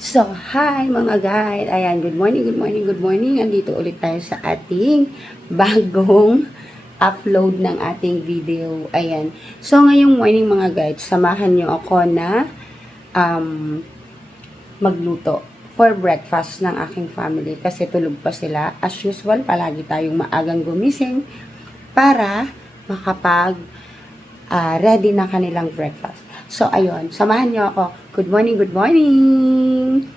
So, hi mga guys. Ayan, good morning, good morning, good morning. Andito ulit tayo sa ating bagong upload ng ating video. Ayan. So, ngayong morning mga guys, samahan nyo ako na magluto for breakfast ng aking family kasi tulog pa sila. As usual, palagi tayong maagang gumising para makapag ready na kanilang breakfast. So, ayun, samahan nyo ako. Good morning, good morning!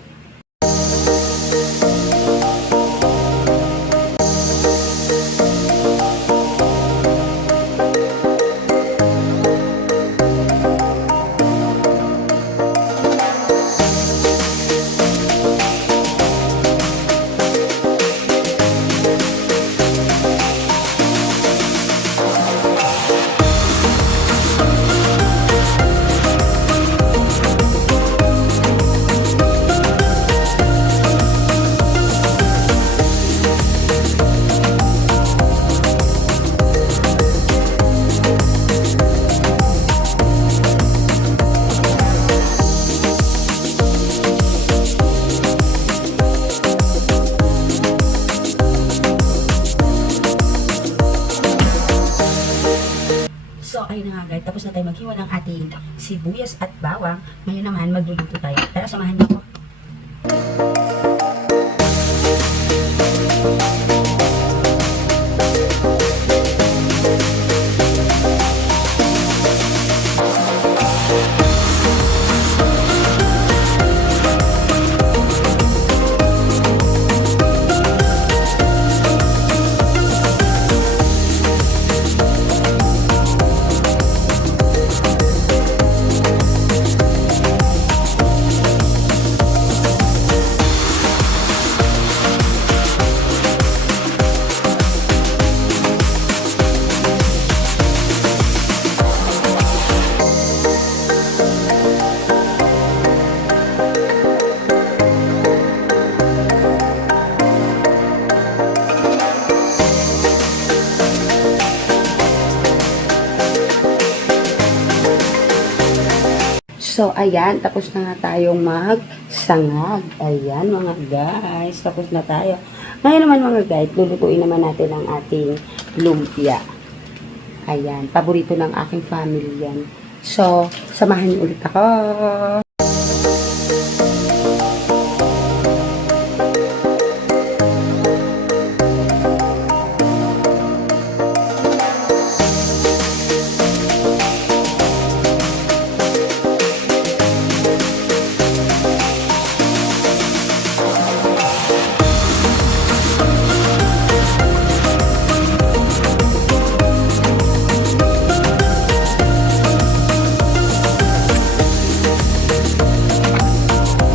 So, ayun na nga guys, tapos na tayo maghiwa ng ating sibuyas at bawang. Ngayon naman, magluluto tayo. Tara, samahan niyo ako. So, ayan, tapos na nga tayong magsangag. Ayan, mga guys, tapos na tayo. Ngayon naman, mga guys, lulutuin naman natin ang ating lumpia. Ayan, paborito ng aking family yan. So, samahan niyo ulit ako.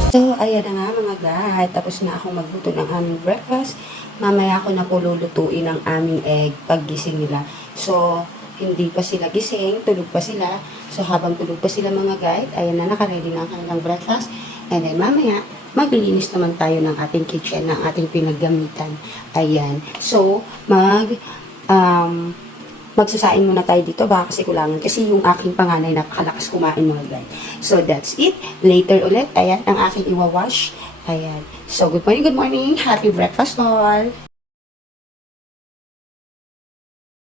So, ayan na nga mga guys. Tapos na akong magluto ng aming breakfast. Mamaya ko na po lulutuin ang aming egg paggising nila. So, hindi pa sila gising. Tulog pa sila. So, habang tulog pa sila mga guys, ayan na, nakaready na ang kanilang breakfast. And then, mamaya, maglilinis naman tayo ng ating kitchen, ng ating pinaggamitan. Ayan. So, magsasain muna tayo dito, baka kasi kulangan. Kasi yung aking panganay napakalakas kumain mga guys. So, that's it. Later ulit, ayan, ang aking iwawash. Ayan. So, good morning, good morning. Happy breakfast all.